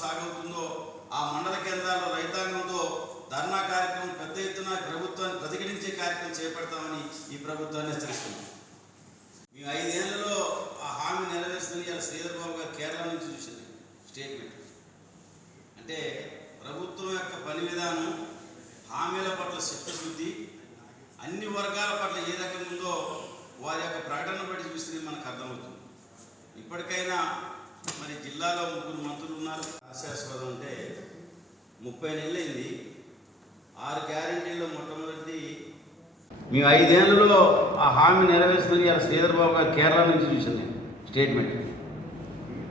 సాగవుతుందో ఆ మండల కేంద్రాల్లో రైతాంగంతో ధర్నా కార్యక్రమం పెద్ద ఎత్తున ప్రభుత్వాన్ని ప్రతిఘటించే కార్యక్రమం చేపడతామని ఈ ప్రభుత్వాన్ని హెచ్చరిస్తున్నాం. మేము 5 ఏళ్లలో ఆ హామీ నెరవేరుస్తుంది. ఇలా శ్రీధర్ బాబు గారు కేరళ నుంచి చూసింది స్టేట్మెంట్. అంటే ప్రభుత్వం యొక్క పని విధానం, హామీల పట్ల చిత్తశుద్ధి, అన్ని వర్గాల పట్ల ఏ రకంగా ఉందో వారి యొక్క ప్రకటన బట్టి చూస్తే మనకు అర్థమవుతుంది. ఇప్పటికైనా మరి జిల్లాలో 3 మంత్రులు ఉన్నారు. ఆశాస్పదం అంటే 30 నెలలైంది. 6 గ్యారెంటీల్లో మొట్టమొదటిది మేము 5 ఏళ్లలో ఆ హామీ నెరవేరుస్తుంది. ఇలా శ్రీధర్ బాబు గారు కేరళ నుంచి చూసింది స్టేట్మెంట్.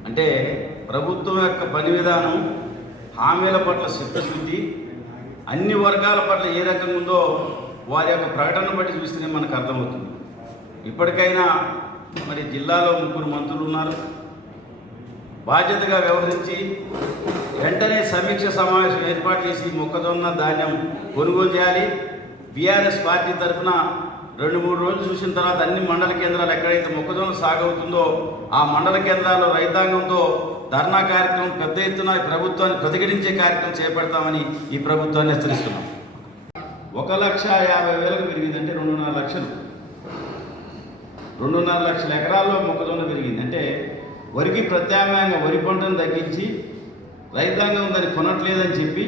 అంటే ప్రభుత్వం యొక్క పని విధానం, హామీల పట్ల చిత్తశుద్ధి, అన్ని వర్గాల పట్ల ఏ రకంగా ఉందో వారి యొక్క ప్రకటన బట్టి చూస్తేనే మనకు అర్థమవుతుంది. ఇప్పటికైనా మరి జిల్లాలో 3 మంత్రులు ఉన్నారు. బాధ్యతగా వ్యవహరించి వెంటనే సమీక్ష సమావేశం ఏర్పాటు చేసి మొక్కజొన్న ధాన్యం కొనుగోలు చేయాలి. బీఆర్ఎస్ పార్టీ తరఫున 2-3 రోజులు చూసిన తర్వాత అన్ని మండల కేంద్రాలు ఎక్కడైతే మొక్కజొన్న సాగవుతుందో ఆ మండల కేంద్రాల్లో రైతాంగంతో ధర్నా కార్యక్రమం పెద్ద ఎత్తున ప్రభుత్వాన్ని ప్రతిఘటించే కార్యక్రమం చేపడతామని ఈ ప్రభుత్వాన్ని హెచ్చరిస్తున్నాం. 1,50,000 పెరిగిందంటే 2.5 లక్షలు. 2.5 లక్షల ఎకరాల్లో మొక్కజొన్న పెరిగింది. అంటే వరికి ప్రత్యామ్నాయంగా వరి పంటను తగ్గించి రైతాంగం దాన్ని కొనట్లేదని చెప్పి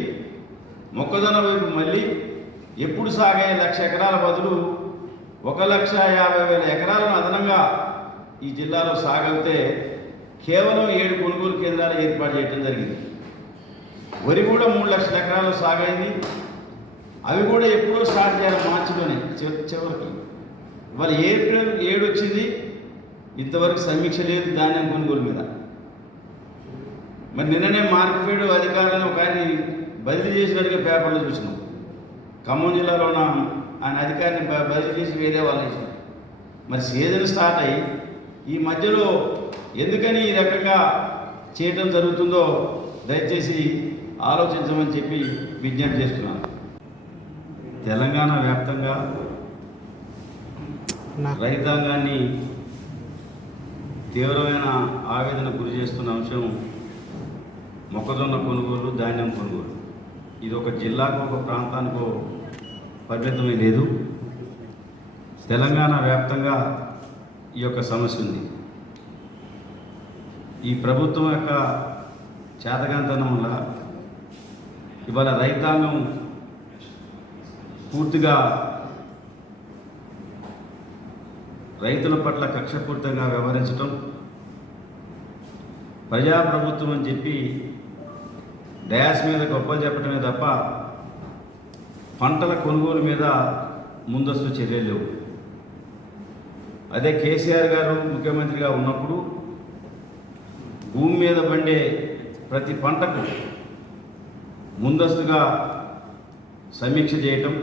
మొక్కజొన్న వైపు మళ్ళీ ఎప్పుడు సాగే 1,00,000 ఎకరాల బదులు 1,50,000 ఎకరాలను అదనంగా ఈ జిల్లాలో సాగవుతే కేవలం 7 కొనుగోలు కేంద్రాలు ఏర్పాటు చేయడం జరిగింది. వరి కూడా 3 లక్షల ఎకరాలు సాగైంది. అవి కూడా ఎప్పుడో స్టార్ట్ చేయాలి, మార్చిలోనే చివరికి. ఇవాళ ఏప్రిల్ 7 వచ్చింది, ఇంతవరకు సమీక్ష లేదు ధాన్యం కొనుగోలు మీద. మరి నిన్ననే మార్కెట్ అధికారులను ఒక ఆయన బదిలీ చేసినట్టుగా పేపర్లో చూసినాం. ఖమ్మం జిల్లాలో ఉన్న ఆయన అధికారిని బదిలీ చేసి వేరే వాళ్ళని ఇచ్చినాం. మరి సీజన్ స్టార్ట్ అయ్యి ఈ మధ్యలో ఎందుకని ఈ రకంగా చేయడం జరుగుతుందో దయచేసి ఆలోచించమని చెప్పి విజ్ఞప్తి చేస్తున్నాను. తెలంగాణ వ్యాప్తంగా రైతాంగాన్ని తీవ్రమైన ఆవేదన గురి చేస్తున్న అంశం మొక్కజొన్న కొనుగోలు, ధాన్యం కొనుగోలు. ఇది ఒక జిల్లాకు, ఒక ప్రాంతానికో పరిమితమే లేదు. తెలంగాణ వ్యాప్తంగా ఈ యొక్క సమస్య ఉంది. ఈ ప్రభుత్వం యొక్క చేతకాంతనం వల్ల ఇవాళ రైతాంగం పూర్తిగా రైతుల పట్ల కక్షపూరితంగా వ్యవహరించడం, ప్రజాప్రభుత్వం అని చెప్పి డయాస్ మీద గొప్పలు చెప్పడమే తప్ప పంటల కొనుగోలు మీద ముందస్తు చర్యలు లేవు. అదే కేసీఆర్ గారు ముఖ్యమంత్రిగా ఉన్నప్పుడు భూమి మీద పండే ప్రతి పంటకు ముందస్తుగా సమీక్ష చేయటం,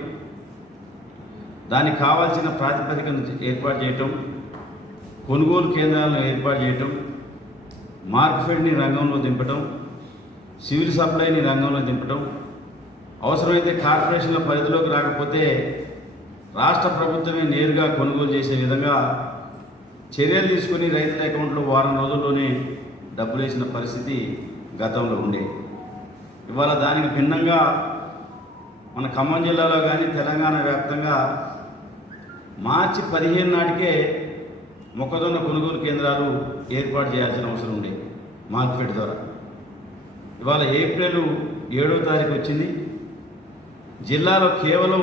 దానికి కావాల్సిన ప్రాతిపదికను ఏర్పాటు చేయటం, కొనుగోలు కేంద్రాలను ఏర్పాటు చేయటం, మార్కెట్ని రంగంలో దింపటం, సివిల్ సప్లైని రంగంలో దింపటం, అవసరమైతే కార్పొరేషన్ల పరిధిలోకి రాకపోతే రాష్ట్ర ప్రభుత్వమే నేరుగా కొనుగోలు చేసే విధంగా చర్యలు తీసుకుని రైతుల అకౌంట్లో వారం రోజుల్లోనే డబ్బులు వేసిన పరిస్థితి గతంలో ఉండే. ఇవాళ దానికి భిన్నంగా మన ఖమ్మం జిల్లాలో కానీ తెలంగాణ వ్యాప్తంగా మార్చి 15 నాటికే మొక్కజొన్న కొనుగోలు కేంద్రాలు ఏర్పాటు చేయాల్సిన అవసరం ఉండే మార్కెట్ ద్వారా. ఇవాళ ఏప్రిల్ 7వ తారీఖు వచ్చింది. జిల్లాలో కేవలం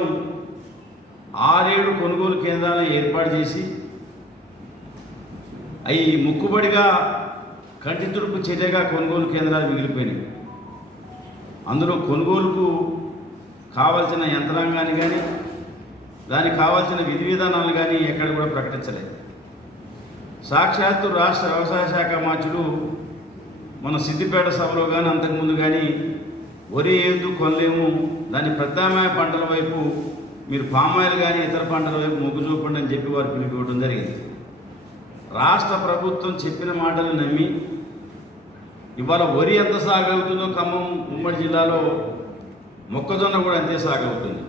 6-7 కొనుగోలు కేంద్రాలను ఏర్పాటు చేసి అవి ముక్కుబడిగా కంటి తుడుపు చర్యగా కొనుగోలు కేంద్రాలు మిగిలిపోయినాయి. అందులో కొనుగోలుకు కావాల్సిన యంత్రాంగాన్ని కానీ దానికి కావాల్సిన విధి విధానాలు కానీ ఎక్కడ కూడా ప్రకటించలేదు. సాక్షాత్తు రాష్ట్ర వ్యవసాయ శాఖ మంత్రులు మన సిద్దిపేట సభలో కానీ అంతకుముందు కానీ వరి ఏదు కొనలేము, దాని ప్రత్యామ్నాయ పంటల వైపు మీరు పామాయిల్ కానీ ఇతర పంటల వైపు మొగ్గు చూపండి అని చెప్పి వారు పిలిపివ్వడం జరిగింది. రాష్ట్ర ప్రభుత్వం చెప్పిన మాటలు నమ్మి ఇవాళ వరి ఎంత సాగవుతుందో ఖమ్మం ఉమ్మడి జిల్లాలో మొక్కజొన్న కూడా అంతే సాగవుతుంది.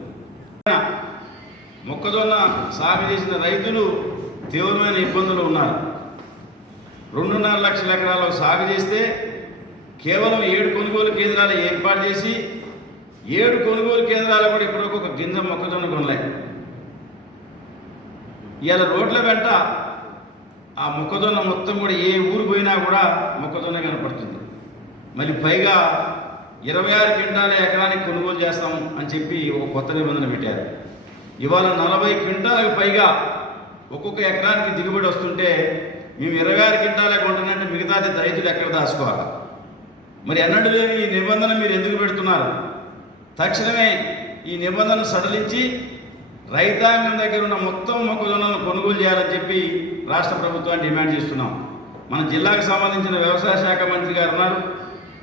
మొక్కజొన్న సాగు చేసిన రైతులు తీవ్రమైన ఇబ్బందులు ఉన్నారు. 2.5 లక్షల ఎకరాలకు సాగు చేస్తే కేవలం 7 కొనుగోలు కేంద్రాలు ఏర్పాటు చేసి 7 కొనుగోలు కేంద్రాలు కూడా ఇప్పటివరకు ఒక గింజ మొక్కజొన్న కొనలేదు. ఇవాళ రోడ్ల వెంట ఆ మొక్కజొన్న మొత్తం కూడా ఏ ఊరు పోయినా కూడా మొక్కజొన్న కనపడుతుంది. మరి పైగా 26 క్వింటాల ఎకరానికి కొనుగోలు చేస్తాం అని చెప్పి ఒక కొత్త నిబంధన పెట్టారు. ఇవాళ 40 క్వింటాలకు పైగా ఒక్కొక్క ఎకరానికి దిగుబడి వస్తుంటే మేము 26 క్వింటాలే కొంటున్నాయంటే మిగతాది రైతులు ఎక్కడ దాచుకోవాలి? మరి ఎన్నడూ లేని ఈ నిబంధన మీరు ఎందుకు పెడుతున్నారు? తక్షణమే ఈ నిబంధనను సడలించి రైతాంగం దగ్గర ఉన్న మొత్తం మొక్కజొన్నలను కొనుగోలు చేయాలని చెప్పి రాష్ట్ర ప్రభుత్వాన్ని డిమాండ్ చేస్తున్నాం. మన జిల్లాకు సంబంధించిన వ్యవసాయ శాఖ మంత్రి గారు ఉన్నారు,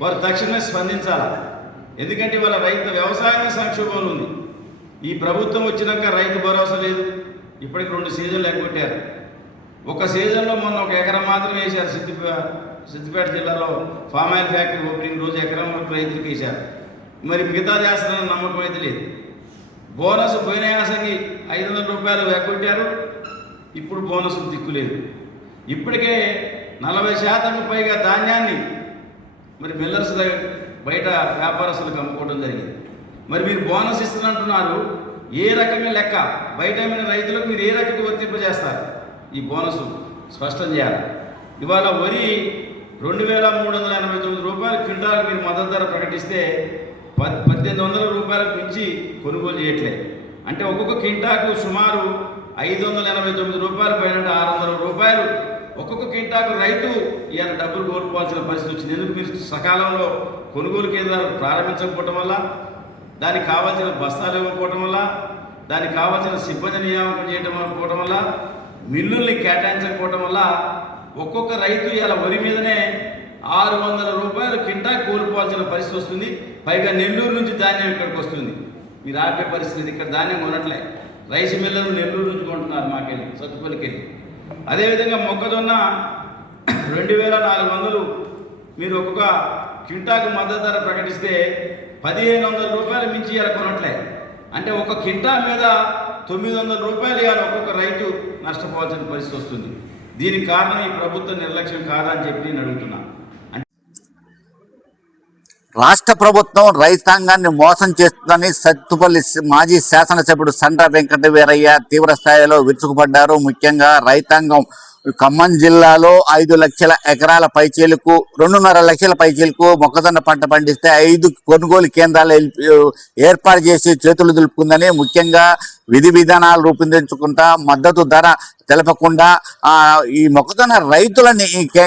వారు తక్షణమే స్పందించాలి. ఎందుకంటే వాళ్ళ వ్యవసాయమే సంక్షోభంలో ఉంది. ఈ ప్రభుత్వం వచ్చినాక రైతు భరోసా లేదు. ఇప్పటికి 2 సీజన్లు ఎగ్గొట్టారు. ఒక సీజన్లో మొన్న ఒక ఎకరం మాత్రమే వేశారు. సిద్దిపేట జిల్లాలో ఫామ్ ఆయిల్ ఫ్యాక్టరీ ఓపెనింగ్ రోజు ఎకరం వరకు రైతులకు వేశారు. మరి మిగతా చేస్తారన్న నమ్మకం అయితే లేదు. బోనస్ పోయిన యాసకి 500 రూపాయలు ఎగ్గొట్టారు. ఇప్పుడు బోనస్ దిక్కులేదు. ఇప్పటికే 40% పైగా ధాన్యాన్ని మరి మిల్లర్స్ బయట వ్యాపారస్తులకు అమ్ముకోవడం జరిగింది. మరి మీరు బోనస్ ఇస్తున్నట్టున్నారు, ఏ రకంగా లెక్క? బయట అమ్మిన రైతులకు మీరు ఏ రకంగా వర్తింపజేస్తారు? ఈ బోనస్ స్పష్టం చేయాలి. ఇవాళ వరి 2389 రూపాయలు క్వింటాలకు మీరు మద్దతు ధర ప్రకటిస్తే 1800 రూపాయలకు మించి కొనుగోలు చేయట్లేదు. అంటే ఒక్కొక్క క్వింటాకు సుమారు 589 రూపాయలు పైన 600 రూపాయలు ఒక్కొక్క క్వింటాకు రైతు ఇవాళ డబ్బులు కోల్పోవాల్సిన పరిస్థితి వచ్చింది. ఎందుకు? మీరు సకాలంలో కొనుగోలు కేంద్రాలు ప్రారంభించకపోవటం వల్ల, దానికి కావాల్సిన బస్తాలు ఇవ్వకపోవటం వల్ల, దానికి కావాల్సిన సిబ్బంది నియామకం చేయకపోవటం వల్ల, మిల్లుల్ని కేటాయించకపోవటం వల్ల ఒక్కొక్క రైతు ఇలా వరి మీదనే 600 రూపాయలు క్వింటాకు కోల్పోవాల్సిన పరిస్థితి వస్తుంది. పైగా నెల్లూరు నుంచి ధాన్యం ఇక్కడికి వస్తుంది. మీరు ఆపే పరిస్థితి. ఇక్కడ ధాన్యం కొనట్లే. రైస్ మిల్లర్లు నెల్లూరు నుంచి కొంటున్నారు, మాకెళ్ళి సత్తుపల్లికి వెళ్ళి. అదేవిధంగా మొక్కజొన్న 2400 మీరు ఒక్కొక్క క్వింటాకు మద్దతు ధర ప్రకటిస్తే 1500 రూపాయలు మించి ఇలా కొనట్లే. అంటే ఒక క్వింటా మీద 900 రూపాయలు ఇవాళ ఒక్కొక్క రైతు నష్టపోవాల్సిన పరిస్థితి వస్తుంది. దీనికి కారణం ఈ ప్రభుత్వ నిర్లక్ష్యం కాదని చెప్పి నేను అడుగుతున్నా. రాష్ట్ర ప్రభుత్వం రైతాంగాన్ని మోసం చేస్తుందని సత్తుపల్లి మాజీ శాసనసభ్యుడు సండ్ర వెంకట వీరయ్య తీవ్ర స్థాయిలో విరుచుకుపడ్డారు. ముఖ్యంగా రైతాంగం ఖమ్మం జిల్లాలో 5 లక్షల ఎకరాల పైచీలకు 2.5 లక్షల పైచీలకు మొక్కజొన్న పంట పండిస్తే 5 కొనుగోలు కేంద్రాలు ఏర్పాటు చేసి చేతులు దులుపుకుందని, ముఖ్యంగా విధి విధానాలు రూపొందించుకుంటా మద్దతు ధర తెలపకుండా ఈ మొక్కజొన్న రైతులని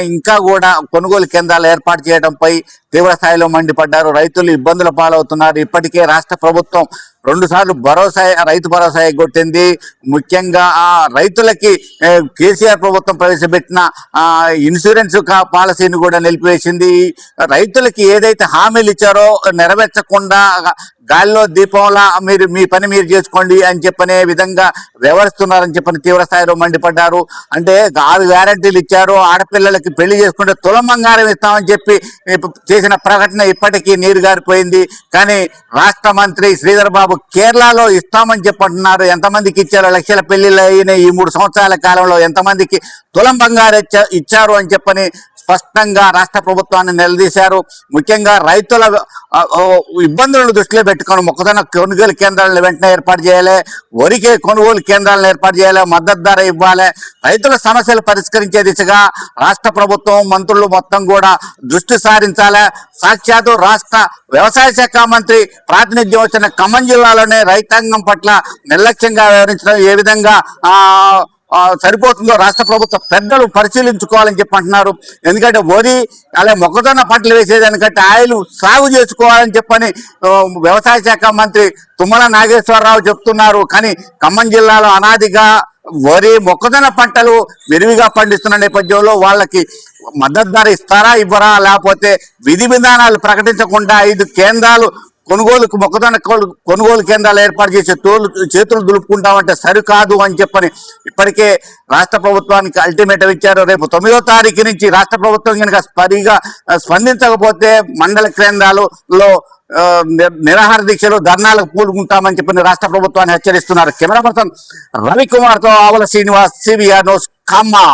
ఇంకా కూడా కొనుగోలు కేంద్రాలు ఏర్పాటు చేయడంపై తీవ్ర స్థాయిలో మండిపడ్డారు. రైతులు ఇబ్బందుల పాలవుతున్నారు. ఇప్పటికే రాష్ట్ర ప్రభుత్వం 2 సార్లు రైతు భరోసా ఎగ్గొట్టింది. ముఖ్యంగా రైతులకి కేసీఆర్ ప్రభుత్వం ప్రవేశపెట్టిన ఇన్సూరెన్స్ పాలసీని కూడా నిలిపివేసింది. రైతులకి ఏదైతే హామీలు ఇచ్చారో నెరవేర్చకుండా గాలిలో దీపంలా మీ పని మీరు చేసుకోండి అని చెప్పనే విధంగా వ్యవహరిస్తున్నారని చెప్పని తీవ్ర స్థాయిలో మండిపడ్డారు. అంటే 6 గ్యారంటీలు ఇచ్చారు. ఆడపిల్లలకి పెళ్లి చేసుకుంటే తులం బంగారం ఇస్తామని చెప్పి చేసిన ప్రకటన ఇప్పటికీ నీరు గారిపోయింది. కానీ రాష్ట్ర మంత్రి శ్రీధర్ బాబు కేరళలో ఇస్తామని చెప్పంటున్నారు. ఎంతమందికి ఇచ్చారో, లక్షల పెళ్లిళ్ళు అయిన ఈ 3 సంవత్సరాల కాలంలో ఎంతమందికి తులం బంగారం ఇచ్చారు అని చెప్పని స్పష్టంగా రాష్ట్ర ప్రభుత్వాన్ని నిలదీశారు. ముఖ్యంగా రైతుల ఇబ్బందులను దృష్టిలో పెట్టుకొని మొక్కజొన్న కొనుగోలు కేంద్రాలను వెంటనే ఏర్పాటు చేయాలి, వరికే కొనుగోలు కేంద్రాలను ఏర్పాటు చేయాలి, మద్దతు ధర ఇవ్వాలి. రైతుల సమస్యలు పరిష్కరించే దిశగా రాష్ట్ర ప్రభుత్వం మంత్రులు మొత్తం కూడా దృష్టి సారించాలి. సాక్షాత్తు రాష్ట్ర వ్యవసాయ శాఖ మంత్రి ప్రాతినిధ్యం వచ్చిన ఖమ్మం జిల్లాలోనే రైతాంగం పట్ల నిర్లక్ష్యంగా వ్యవహరించడం ఏ విధంగా సరిపోతుందో రాష్ట్ర ప్రభుత్వ పెద్దలు పరిశీలించుకోవాలని చెప్పి అంటున్నారు. ఎందుకంటే వరి అలాగే మొక్కజొన్న పంటలు వేసేదానికంటే ఆయిల్ సాగు చేసుకోవాలని చెప్పని వ్యవసాయ శాఖ మంత్రి తుమ్మల నాగేశ్వరరావు చెప్తున్నారు. కానీ ఖమ్మం జిల్లాలో అనాదిగా వరి మొక్కజొన్న పంటలు విరివిగా పండిస్తున్న నేపథ్యంలో వాళ్ళకి మద్దతు ధర ఇస్తారా ఇవ్వరా, లేకపోతే విధి విధానాలు ప్రకటించకుండా 5 కేంద్రాలు మొక్కజొన్న కొనుగోలు కేంద్రాలు ఏర్పాటు చేసే చేతులు దులుపుకుంటామంటే సరికాదు అని చెప్పని ఇప్పటికే రాష్ట్ర ప్రభుత్వానికి అల్టిమేటం ఇచ్చారు. రేపు 9వ తారీఖు నుంచి రాష్ట్ర ప్రభుత్వం కనుక స్పందించకపోతే మండల కేంద్రాలలో నిరాహార దీక్షలు ధర్నాలకు పూనుకుంటామని చెప్పని రాష్ట్ర ప్రభుత్వాన్ని హెచ్చరిస్తున్నారు. కెమెరా పర్సన్ రవికుమార్తో ఆవుల శ్రీనివాస్, సిబిఆర్ న్యూస్ ఖమ్మం.